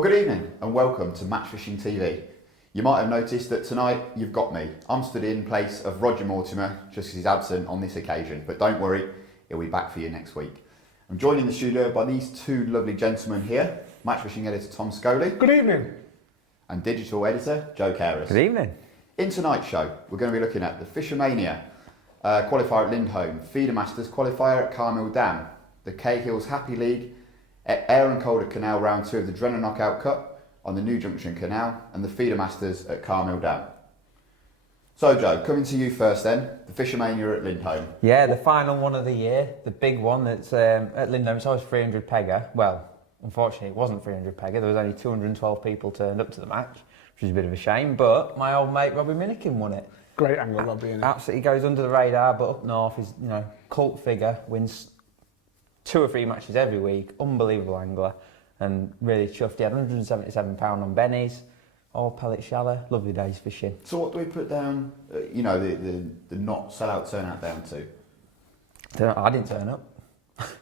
Well, good evening and welcome to Match Fishing TV. You might have noticed that tonight you've got me. I'm stood in place of Roger Mortimer just because he's absent on this occasion, but don't worry, he'll be back for you next week. I'm joined in the studio by these two lovely gentlemen here, Match Fishing editor Tom Scholey. Good evening. And digital editor Joe Carass. Good evening. In tonight's show, we're going to be looking at the Fishermania qualifier at Lindholme, Feeder Masters qualifier at Carmel Dam, the Cahill's Happy League, Air and Calder Canal Round 2 of the Drennan Knockout Cup on the New Junction Canal, and the Feeder Masters at Carmel Dam. So Joe, coming to you first then, the Fishermania at Lindholme. Yeah, the final one of the year, the big one that's at Lindholme. It's always 300 pegger. Well, unfortunately it wasn't 300 pegger, there was only 212 people turned up to the match, which was a bit of a shame, but my old mate Robbie Minikin won it. Great angle, Robbie, innit? Absolutely goes under the radar, but up north is, cult figure, wins 2 or 3 matches every week, unbelievable angler, and really chuffed. He had £177 on bennies, all pellet shallow, lovely days fishing. So what do we put down, the not sell-out turnout down to? I didn't turn up.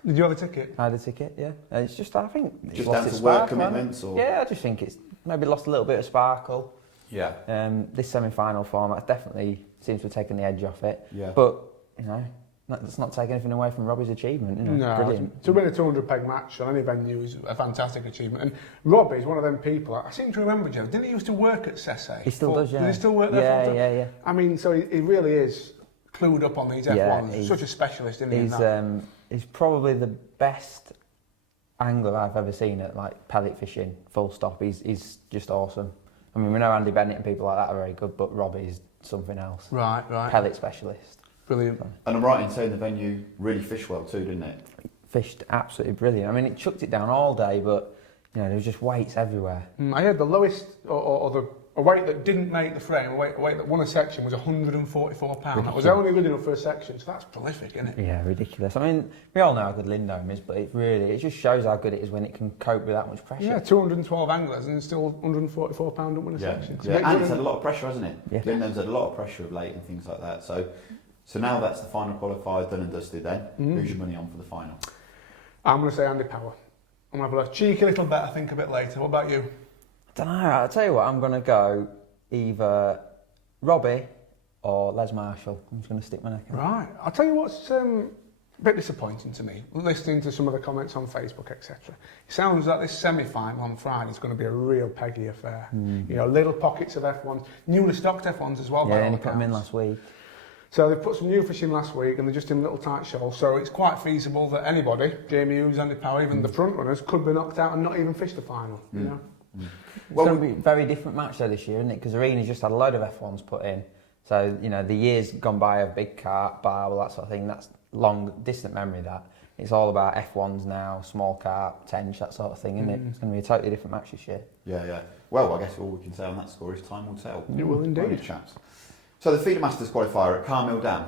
Did you have a ticket? I had a ticket, yeah. It's just, I think... Just down to work commitments? Or? Yeah, I just think it's maybe lost a little bit of sparkle. Yeah. This semi-final format definitely seems to have taken the edge off it. Yeah. But, let's not take anything away from Robbie's achievement. No, brilliant. To win a 200 peg match on any venue is a fantastic achievement. And Robbie's one of them people, I seem to remember, Joe, didn't he used to work at Sesse? He still does, yeah. Does he still work there? Yeah. I mean, so he really is clued up on these F1s. He's such a specialist, isn't he? He's probably the best angler I've ever seen at pellet fishing, full stop. He's just awesome. I mean, we know Andy Bennett and people like that are very good, but Robbie's something else. Right. Pellet specialist. Brilliant. And I'm right in saying the venue really fished well too, didn't it? Fished absolutely brilliant. I mean, it chucked it down all day, but there was just weights everywhere. I heard the lowest, a weight that didn't make the frame, a weight that won a section was £144. That was only good enough for a section, so that's prolific, isn't it? Yeah, ridiculous. I mean, we all know how good Lindholme is, but it just shows how good it is when it can cope with that much pressure. Yeah, 212 anglers and still £144 to win a section. Yeah, and it's had a lot of pressure, hasn't it? Yeah. Lindholme's had a lot of pressure of late and things like that. So now that's the final qualifier done and dusted then. Who's your money on for the final? I'm going to say Andy Power. I'm going to have a cheeky little bet, I think, a bit later. What about you? I don't know. I'll tell you what, I'm going to go either Robbie or Les Marshall. I'm just going to stick my neck out. Right. I'll tell you what's a bit disappointing to me, listening to some of the comments on Facebook, etc. It sounds like this semi-final on Friday is going to be a real peggy affair. Little pockets of F1s, newly stocked F1s as well. Yeah, and he put them in last week. So they put some new fish in last week and they're just in little tight shoals. So it's quite feasible that anybody, Jamie Hughes, Andy Power, even the front runners, could be knocked out and not even fish the final. Well, it's going to be a very different match though this year, isn't it? Because Arena's just had a load of F1s put in. So, the years gone by of big carp, barb, that sort of thing, that's long, distant memory that. It's all about F1s now, small carp, tench, that sort of thing, isn't it? It's going to be a totally different match this year. Yeah. Well, I guess all we can say on that score is time will tell. It will indeed. Chaps. So the Feeder Masters qualifier at Carmel Dam.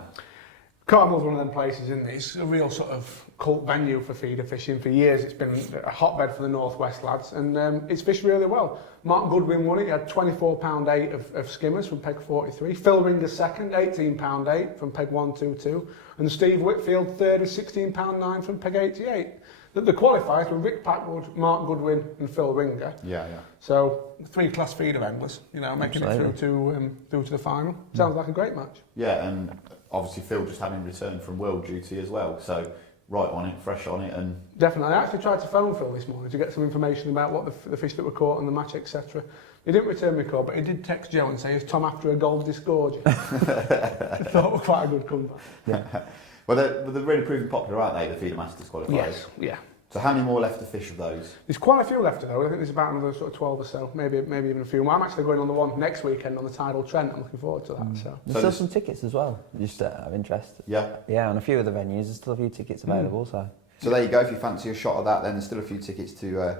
Carmel's one of them places, isn't it? It's a real sort of cult venue for feeder fishing. For years it's been a hotbed for the Northwest lads and it's fished really well. Mark Goodwin won it, he had £24.8 of skimmers from peg 43. Phil Ringer second, £18.8 from peg 122. And Steve Whitfield third with £16.9 from peg 88. The qualifiers were Rick Packwood, Mark Goodwin and Phil Ringer. Yeah. So 3 class feeder anglers, making it through to the final. Sounds like a great match. Yeah, and obviously Phil just having returned from world duty as well, so right on it, fresh on it, and definitely. I actually tried to phone Phil this morning to get some information about what the fish that were caught on the match, etc. He didn't return my call, but he did text Joe and say, "Is Tom after a gold disgorging?" I thought it was quite a good comeback. Yeah. Well, they're really proving popular, aren't they, the Feeder Masters qualifiers? Yes, yeah. So how many more left to fish of those? There's quite a few left though. I think there's about another sort of 12 or so, maybe even a few more. I'm actually going on the one next weekend on the Tidal Trent. I'm looking forward to that. There's still some tickets as well, just out of interest. Yeah. Yeah, on a few of the venues, there's still a few tickets available. So there you go. If you fancy a shot at that, then there's still a few tickets to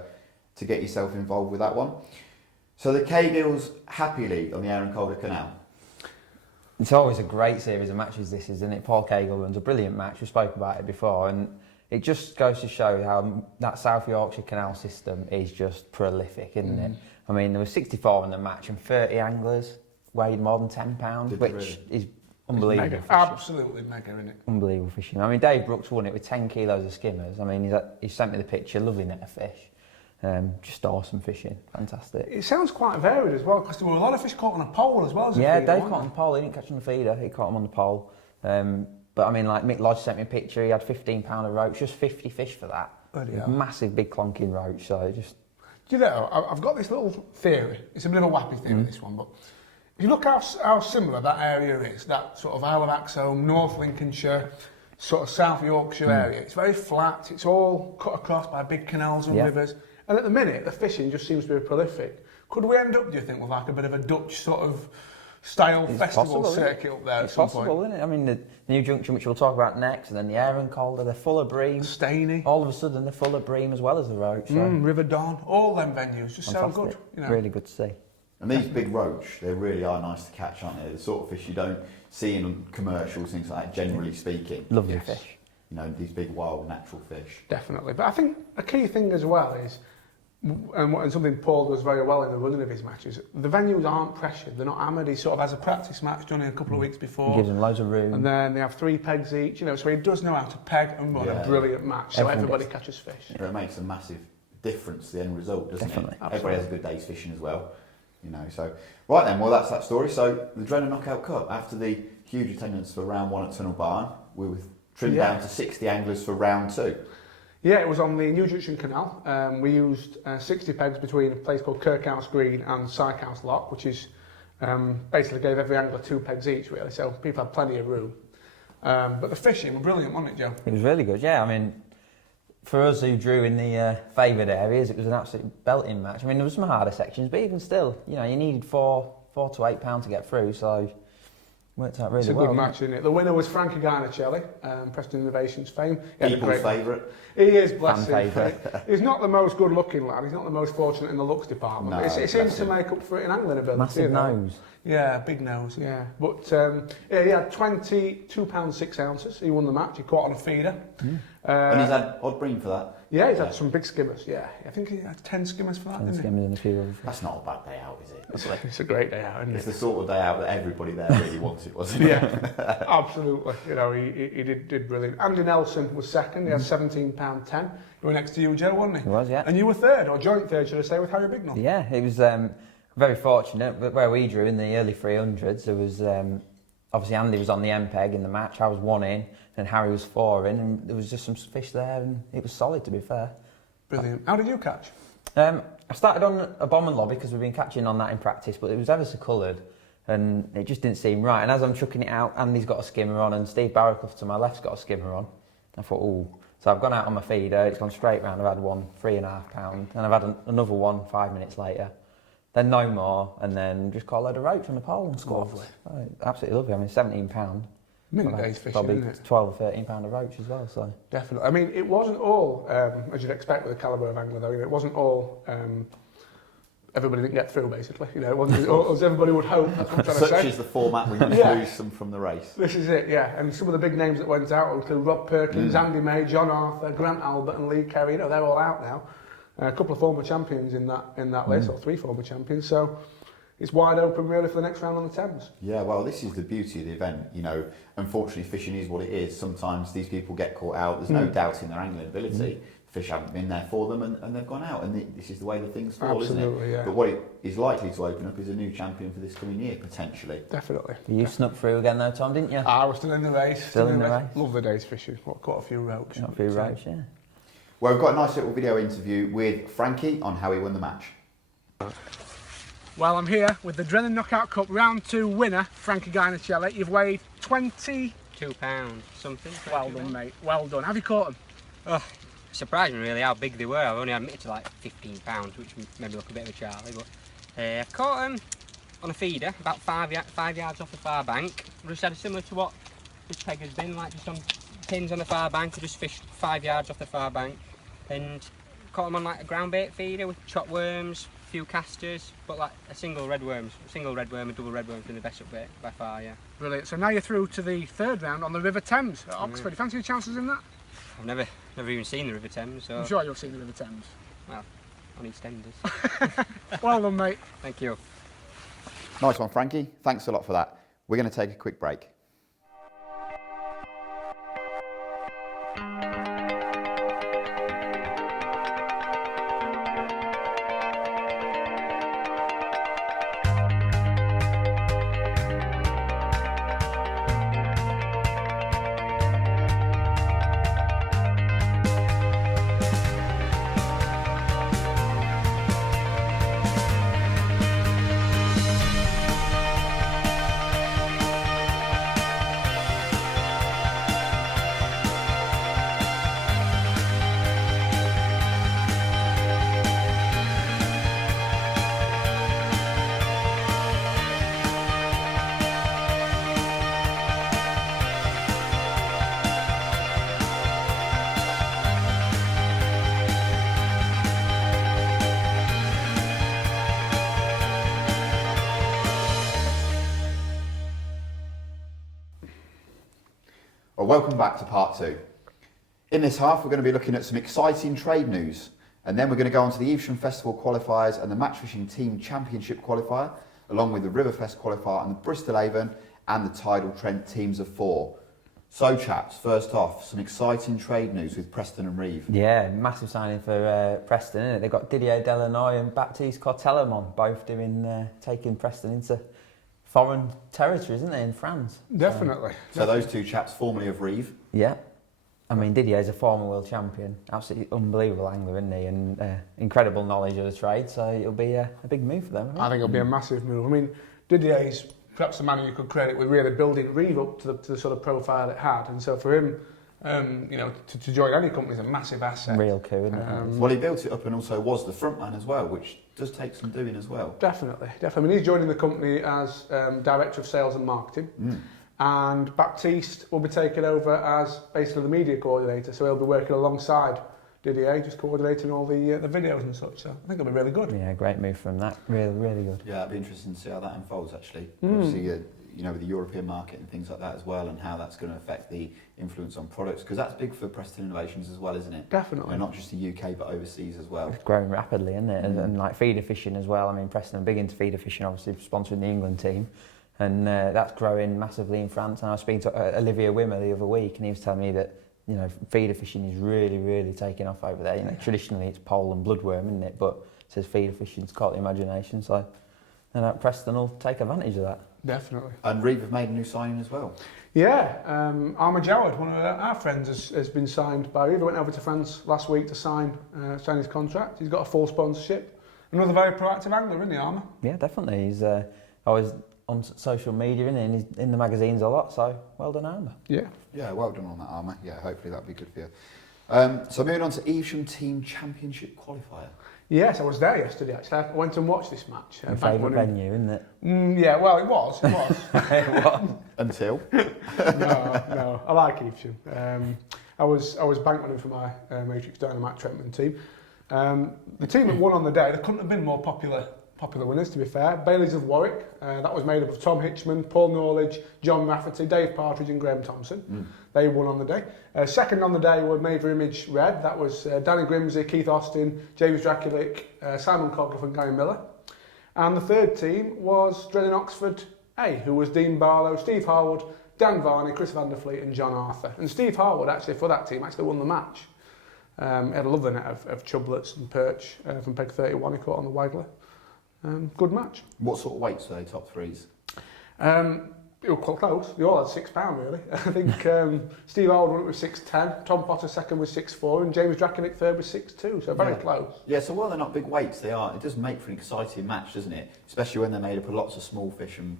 get yourself involved with that one. So the Cahill's Happy League on the Air and Calder Canal. It's always a great series of matches, this, isn't it? Paul Cahill runs a brilliant match. We spoke about it before, and it just goes to show how that South Yorkshire canal system is just prolific, isn't it? I mean, there were 64 in the match, and 30 anglers weighed more than £10, which is unbelievable. Mega. Absolutely mega, isn't it? Unbelievable fishing. I mean, Dave Brooks won it with 10 kilos of skimmers. I mean, he sent me the picture, lovely net of fish. Just awesome fishing, fantastic. It sounds quite varied as well, because there were a lot of fish caught on a pole as well as a Yeah, feeder, Dave weren't caught on there? the pole. He didn't catch on the feeder. He caught them on the pole. But I mean, like Mick Lodge sent me a picture. He had 15 pound of roach, just 50 fish for that. Bloody hell. Massive, big clonking roach. So just Do you know, I've got this little theory. It's a bit of a wappy theory, this one, but if you look how similar that area is, that sort of Isle of Axholme, North Lincolnshire, sort of South Yorkshire area, it's very flat. It's all cut across by big canals and rivers. And at the minute, the fishing just seems to be prolific. Could we end up, do you think, with like a bit of a Dutch sort of style festival circuit up there it's at some possible, point? isn't it? I mean, the new junction, which we'll talk about next, and then the Avon Calder, they're full of bream. Staney. All of a sudden, they're full of bream as well as the roach. So River Dawn, all them venues just sound good. fantastic. You know. Really good to see. And these big roach, they really are nice to catch, aren't they? The sort of fish you don't see in commercials, things like that, generally speaking. Lovely Yes. fish. You know, these big wild natural fish. Definitely. But I think a key thing as well is, and something Paul does very well in the running of his matches, the venues aren't pressured, they're not hammered. He sort of has a practice match done in a couple of weeks He before. gives them loads of room. And then they have 3 pegs each, you know, so he does know how to peg and run a brilliant match, so everybody catches fish. But it makes a massive difference to the end result, doesn't Definitely. it? Everybody has a good day's fishing as well. You know, so right then, well that's that story. So the Drennan Knockout Cup, after the huge attendance for round 1 at Tunnel Barn, we were trimmed down to 60 anglers for round 2. Yeah, it was on the New Junction Canal. We used 60 pegs between a place called Kirkhouse Green and Sykehouse Lock, which is basically gave every angler 2 pegs each, really, so people had plenty of room. But the fishing was brilliant, wasn't it, Joe? It was really good, yeah. I mean, for us who drew in the favoured areas, it was an absolute belting match. I mean, there were some harder sections, but even still, you know, you needed four to £8 to get through, so worked out really well. It's a good match, isn't it? The winner was Frankie Garnacelli, Preston Innovations fame. People's favourite. He is, bless Fan him. favourite. He's not the most good-looking lad. He's not the most fortunate in the looks department. No, but it seems to him. make up for it in angling ability. Massive you know? nose. Yeah, big nose, yeah. But yeah, he had 22 pounds 6 ounces. He won the match. He caught on a feeder. And he's had odd bream for that. Yeah, he's had some big skimmers, yeah. I think he had 10 skimmers for that, 10 didn't skimmers and a few other fish. That's not a bad day out, is it? he? It's a great day out, isn't It's it? the sort of day out that everybody there really wanted, wasn't it? Yeah, absolutely. You know, he did brilliant. Andy Nelson was second. He had £17.10. He was next to you, Joe, wasn't he? He was, yeah. And you were third, or joint third, should I say, with Harry Bignell? Yeah, it was very fortunate. But where we drew in the early 300s, there was obviously Andy was on the MPEG in the match. I was 1 in, and Harry was 4 in, and there was just some fish there, and it was solid, to be fair. Brilliant. How did you catch? I started on a bomb and lobby because we've been catching on that in practice, but it was ever so coloured, and it just didn't seem right. And as I'm chucking it out, Andy's got a skimmer on, and Steve Barraclough to my left's got a skimmer on. I thought, ooh. So I've gone out on my feeder, it's gone straight round, I've had one 3.5 pound, and I've had another one 5 minutes later. Then no more, and then just caught a load of roach on the pole and scored. Lovely. Oh, absolutely lovely. I mean, £17. Mint days fishing, Probably isn't it? 12 or £13 of roach as well, so. Definitely. I mean, it wasn't all, as you'd expect with the calibre of angler, though. You know, it wasn't all, everybody didn't get through, basically. You know, it wasn't as everybody would hope. That's what I'm trying to Such say. is the format, we must Yeah. lose some from the race. This is it, yeah. And some of the big names that went out include Rob Perkins, Andy May, John Arthur, Grant Albert and Lee Kerry. You know, they're all out now. A couple of former champions in that list, or 3 former champions. So it's wide open really for the next round on the Thames. Yeah, well, this is the beauty of the event. You know, unfortunately, fishing is what it is. Sometimes these people get caught out. There's no doubt in their angling ability. Fish haven't been there for them, and they've gone out. And this is the way the things fall, isn't it? Absolutely, yeah. But what it is likely to open up is a new champion for this coming year, potentially. Definitely. You snuck through again though, Tom, didn't you? I was still in the race. Still in the race. Love the day's fishing. Caught a few roach. Not a few roach, yeah. Well, we've got a nice little video interview with Frankie on how he won the match. Well, I'm here with the Drennan Knockout Cup round 2 winner, Frankie Garnacelli. You've weighed 20... £2 something. Well done, mate. Well done. Have you caught them? Oh, surprised me really how big they were. I've only admitted to like £15, which made me look a bit of a Charlie. But I've caught them on a feeder, about 5 yards off the far bank. I just had similar to what this peg has been, like just on pins on the far bank. I just fished 5 yards off the far bank and caught them on like a ground bait feeder with chopped worms, a few casters, but like a single red worm, a double red worm's been the best up bait by far, yeah. Brilliant. So now you're through to the 3rd round on the River Thames at Oxford. You fancy your chances in that? I've never even seen the River Thames, so I'm sure you'll see the River Thames. well, on EastEnders. Well done, mate. Thank you. Nice one, Frankie. Thanks a lot for that. We're going to take a quick break. Well, welcome back to part 2. In this half, we're going to be looking at some exciting trade news, and then we're going to go on to the Evesham Festival qualifiers and the Match Fishing Team Championship qualifier, along with the Riverfest qualifier and the Bristol Avon and the Tidal Trent teams of 4. So chaps, first off, some exciting trade news with Preston and Reeve. Yeah, massive signing for Preston, isn't it? They've got Didier Delanoy and Baptiste Cortelemon both taking Preston into foreign territory, isn't they, in France? Definitely. So those two chaps formerly of Reeve. Yeah. I mean, Didier's a former world champion. Absolutely unbelievable angler, isn't he? And incredible knowledge of the trade, so it'll be a big move for them. I think it'll be a massive move. I mean, Didier's perhaps the man who you could credit with really building Reeve up to the sort of profile it had, and so for him, to join any company is a massive asset. Real coup, isn't it? Well, he built it up and also was the front man as well, which does take some doing as well. Definitely. I mean, he's joining the company as Director of Sales and Marketing, and Baptiste will be taken over as basically the media coordinator, so he'll be working alongside Didier, just coordinating all the videos and such, so I think it'll be really good. Yeah, great move from that. Really, really good. Yeah, it'll be interesting to see how that unfolds actually. Obviously, with the European market and things like that as well, and how that's going to affect the influence on products, because that's big for Preston Innovations as well, isn't it? Definitely. Not just the UK but overseas as well. It's growing rapidly, isn't it? And like feeder fishing as well. I mean, Preston are big into feeder fishing, obviously sponsoring the England team. And that's growing massively in France. And I was speaking to Olivier Wimmer the other week, and he was telling me that feeder fishing is really, really taking off over there. Traditionally it's pole and bloodworm, isn't it? But it says feeder fishing's caught the imagination. So Preston will take advantage of that. Definitely. And Reeve have made a new signing as well. Yeah, Armour Joward, one of our friends, has been signed by Reeve. He went over to France last week to sign his contract. He's got a full sponsorship. Another very proactive angler, isn't he, Armour? Yeah, definitely. He's always on social media, and he's in the magazines a lot, so well done, Armour. Yeah, well done on that, Armour. Yeah, hopefully that'll be good for you. So moving on to Evesham Team Championship qualifier. Yes, I was there yesterday actually. I went and watched this match. Your favourite venue, isn't it? Yeah, well it was. It was. Until? No, I like Evesham. I was bank running for my Matrix Dynamite Trentman team. The team that won on the day, there couldn't have been more popular winners, to be fair. Baileys of Warwick, that was made up of Tom Hitchman, Paul Norledge, John Rafferty, Dave Partridge and Graham Thompson. They won on the day. Second on the day were Maver Image Red, that was Danny Grimsey, Keith Austin, James Draculic, Simon Cogloff and Gary Miller. And the third team was Drennan Oxford A, who was Dean Barlow, Steve Harwood, Dan Varney, Chris Van der Fleet and John Arthur. And Steve Harwood, actually, for that team, actually won the match. He had a lovely net of chublets and perch from peg 31 he caught on the Waggler. Good match. What sort of weights are they, top threes? They were quite close. They all had £6 really. I think Steve Howard won it with 6'10", Tom Potter second with 6'4", and James Draculic third with 6'2", so very close. Yeah, so while they're not big weights, they are. It does make for an exciting match, doesn't it? Especially when they're made up of lots of small fish and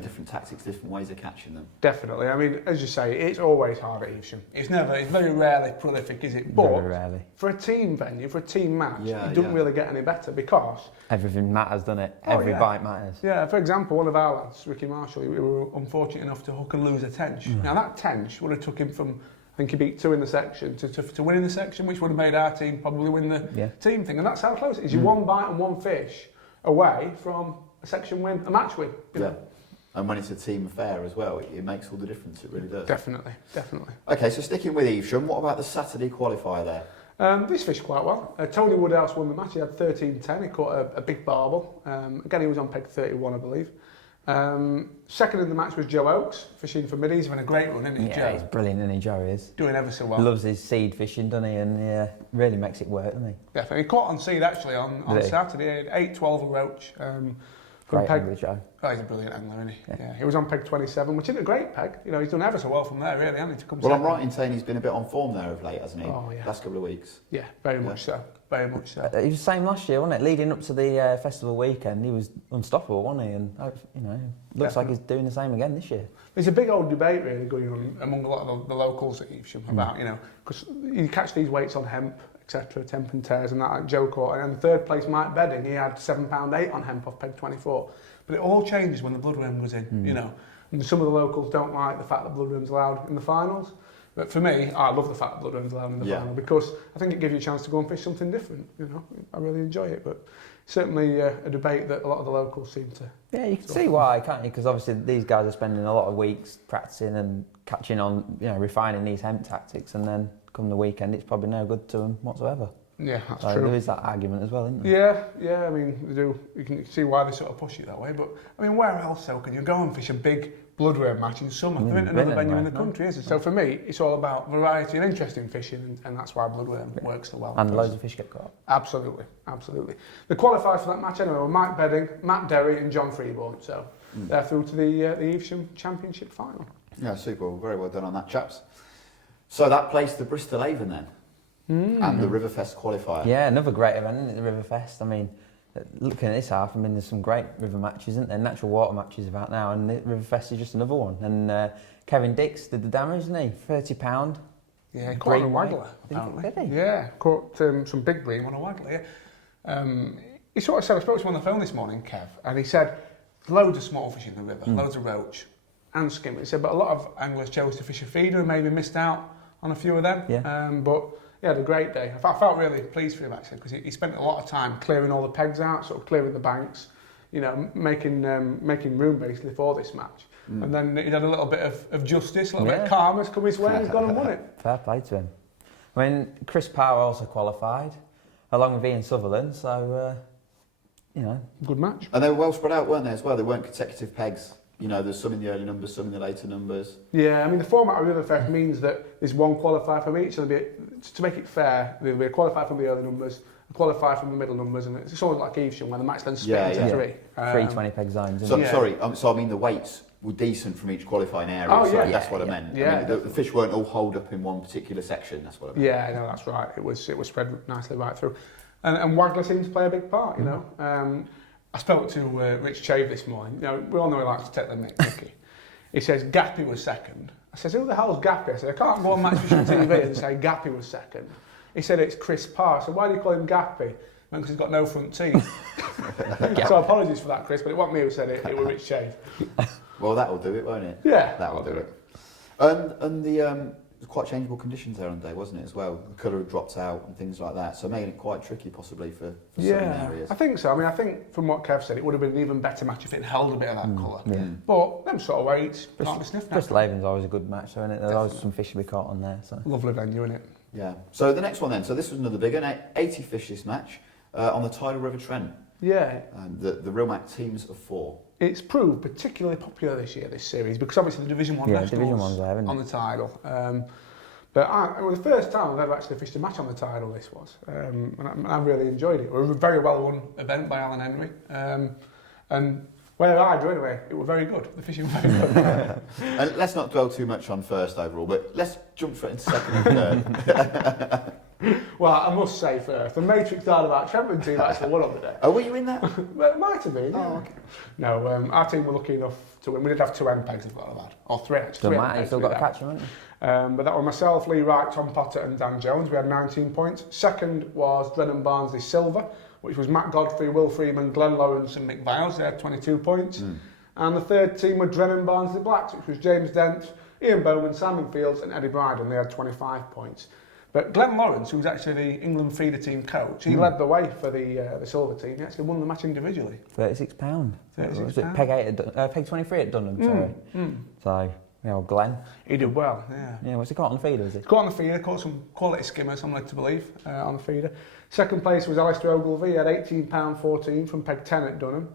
different tactics, different ways of catching them. Definitely. I mean, as you say, it's always hard at Evesham. It's very rarely prolific, is it? But very rarely. For a team venue, for a team match, it doesn't really get any better because everything matters, doesn't it? Every bite matters. Yeah, for example, one of our lads, Ricky Marshall, we were unfortunate enough to hook and lose a tench. Now that tench would have took him from, I think he beat 2 in the section, to win in the section, which would have made our team probably win the team thing. And that's how close it is. You're one bite and one fish away from a section win, a match win. You know? And when it's a team affair as well, it makes all the difference, it really does. Definitely. Okay, so sticking with Evesham, what about the Saturday qualifier there? This fished quite well. Tony Woodhouse won the match. He had 13-10. He caught a big barbel. Again, he was on peg 31, I believe. Second in the match was Joe Oakes, fishing for mid. He's been a great run, isn't he, Joe? Yeah, he's brilliant, isn't he, Joe? He is. Doing ever so well. Loves his seed fishing, doesn't he? And really makes it work, doesn't he? Definitely. He caught on seed, actually, on Saturday. 8-12 a roach. Great angler, Joe. Oh, he's a brilliant angler, isn't he? Yeah. He was on peg 27, which isn't a great peg. He's done ever so well from there, really, hasn't he, to come Well, I'm right in saying he's been a bit on form there of late, hasn't he? Oh, yeah. Last couple of weeks. Yeah, very much so. Very much so. He was the same last year, wasn't it? Leading up to the festival weekend, he was unstoppable, wasn't he? And, looks like he's doing the same again this year. There's a big old debate, really, going on among a lot of the locals at Evesham about, because you catch these weights on hemp, etc., temp and tears and that, like Joe caught. And third place, Mike Bedding, he had £7.8 on hemp off peg 24. But it all changes when the bloodworm goes in, And some of the locals don't like the fact that bloodworm's allowed in the finals. But for me, I love the fact that bloodworms allowed in the final because I think it gives you a chance to go and fish something different. You know, I really enjoy it, but certainly a debate that a lot of the locals seem to. Yeah, you can see why, can't you? Because obviously these guys are spending a lot of weeks practicing and catching on, refining these hemp tactics, and then come the weekend, it's probably no good to them whatsoever. Yeah, that's so true. There is that argument as well, isn't there? Yeah. I mean, they do. You can see why they sort of push it that way. But I mean, where else though can you go and fish a big bloodworm match in summer? There isn't another venue in the country, is it? So for me, it's all about variety and interesting fishing, and that's why bloodworm works so well. And loads of fish get caught. Absolutely. The qualifiers for that match anyway were Mike Bedding, Matt Derry, and John Freeborn. So they're through to the Evesham Championship final. Yeah, super. Very well done on that, chaps. So that placed the Bristol Avon then. And the Riverfest qualifier. Yeah, another great event, isn't it, the Riverfest? I mean, looking at this half, I mean, there's some great river matches, isn't there? Natural water matches about now, and the Riverfest is just another one. And Kevin Dix did the damage, didn't he? £30. Yeah, caught a waggler, apparently. Did he? Yeah, caught some big bream on a waggler, yeah. He sort of said, I spoke to him on the phone this morning, Kev, and he said, loads of small fish in the river, loads of roach and skimmer. He said, but a lot of anglers chose to fish a feeder and maybe missed out on a few of them. Yeah. But he had a great day. I felt really pleased for him actually because he spent a lot of time clearing all the pegs out, sort of clearing the banks, making room basically for this match. And then he had a little bit of justice, a little bit of karma's come his way and he's gone and won it. Fair play to him. I mean, Chris Power also qualified, along with Ian Sutherland, so, Good match. And they were well spread out, weren't they, as well? They weren't consecutive pegs. There's some in the early numbers, some in the later numbers. Yeah, I mean, the format of Riverfest means that there's one qualifier from each, so to make it fair, there'll be a qualifier from the early numbers, a qualifier from the middle numbers, and it's almost like Evesham, where the match then split into three. 20 peg zones. So, sorry, so I mean the weights were decent from each qualifying area, that's what I meant. Yeah, I mean, the fish weren't all holed up in one particular section, that's what I meant. Yeah, no, that's right. It was spread nicely right through. And Waggler seemed to play a big part, I spoke to Rich Chave this morning. We all know he likes to take the mickey. He says Gappy was second. I says, who the hell's Gappy? I said, I can't go on Match Fishing TV and say Gappy was second. He said, it's Chris Parr. So why do you call him Gappy? Because he's got no front teeth. So apologies for that, Chris, but it wasn't me who said it, it was Rich Chave. Well, that'll do it, won't it? Yeah. That'll do it. And the it was quite changeable conditions there on the day, wasn't it, as well? The colour had dropped out and things like that, so making it quite tricky possibly for certain areas. I think so. I mean, I think from what Kev said, it would have been an even better match if it held a bit of that colour. Yeah. But them sort of weights can't be sniffed at. Bristol Avon's always a good match, isn't it? There's always some fish to be caught on there. So. Lovely venue, isn't it? Yeah. So the next one then, so this was another big one, 80 fish this match on the Tidal River Trent. Yeah. The Real Mac teams of 4. It's proved particularly popular this year, this series, because obviously the Division 1 nationals on the Tidal. But it was the first time I've ever actually fished a match on the Tidal, this was. And I really enjoyed it. It was a very well-run event by Alan Henry. And where I drew anyway, it was very good. The fishing was very good. And let's not dwell too much on first overall, but let's jump straight into second and third. Well, I must say first, the Matrix Dynamite Champion team actually won on the day. Oh, were you in that? Well, it might have been. Oh, okay. No, our team were lucky enough to win. We did have 2 end pegs, I've got to add. Or 3 actually. Doesn't matter, you still got to catch them, haven't you? But that was myself, Lee Wright, Tom Potter and Dan Jones. We had 19 points. Second was Drennan Barnsley Silver, which was Matt Godfrey, Will Freeman, Glenn Lawrence and Mick Viles. They had 22 points. And the third team were Drennan Barnsley Blacks, which was James Dent, Ian Bowman, Simon Fields and Eddie Bryden. They had 25 points. But Glenn Lawrence, who was actually the England feeder team coach, he led the way for the silver team. He actually won the match individually. £36. Was it £36. peg 23 at Dunham, sorry. So, Glenn. He did well, yeah. Yeah, what's he caught on the feeder, was it? Caught on the feeder, caught some quality skimmers, I'm led to believe, on the feeder. Second place was Alistair Ogilvie, he had £18.14 from peg 10 at Dunham.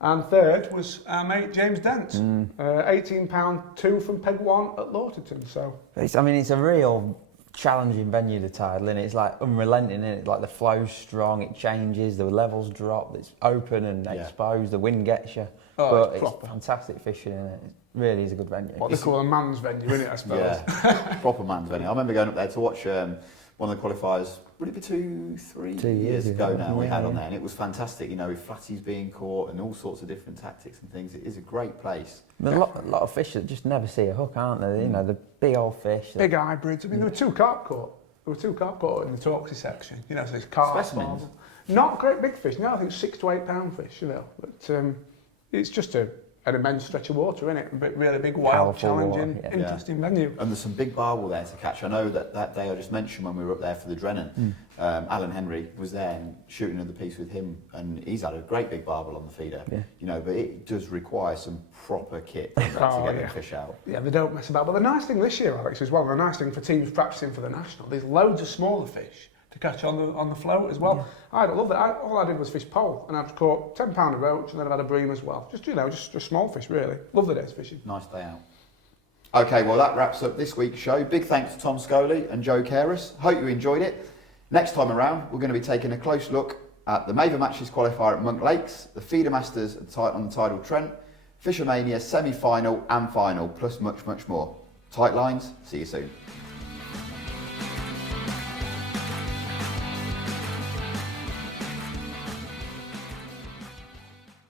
And third was our mate James Dent, £18.2 from peg 1 at Lauterton. So it's a real challenging venue, the Tidal, and it's like unrelenting, isn't it? Like the flow's strong, it changes, the levels drop, it's open and exposed, the wind gets you. But it's fantastic fishing, and it really is a good venue. What they call a man's venue, isn't it, I suppose? Yeah, proper man's venue. I remember going up there to watch one of the qualifiers, would it be 2 years ago now, we had on there, and it was fantastic, with flatties being caught and all sorts of different tactics and things. It is a great place. There's a lot of fish that just never see a hook, aren't they? The big old fish. Big hybrids. I mean, there were 2 carp caught. There were 2 carp caught in the Torksey section. So there's carp. Specimens? Not great big fish. I think £6 to £8 fish, But it's just a an immense stretch of water, isn't it? A really big, wild, Powerful challenging, water, interesting venue. And there's some big barbel there to catch. I know that day I just mentioned when we were up there for the Drennan, Alan Henry was there and shooting another piece with him, and he's had a great big barbel on the feeder. Yeah. You know, but it does require some proper kit to get the fish out. Yeah, they don't mess about. But the nice thing this year, Alex, as well, the nice thing for teams practicing for the national, there's loads of smaller fish to catch on the float as well. I love that. All I did was fish pole, and I've caught 10 pound of roach, and then I've had a bream as well. Just just small fish, really. Love the days fishing. Nice day out. Okay, well that wraps up this week's show. Big thanks to Tom Scholey and Joe Carass. Hope you enjoyed it. Next time around, we're going to be taking a close look at the Avon Matches qualifier at Lindholme Lakes, the Feeder Masters on the Tidal Trent, Fishermania semi-final and final, plus much, much more. Tight lines. See you soon.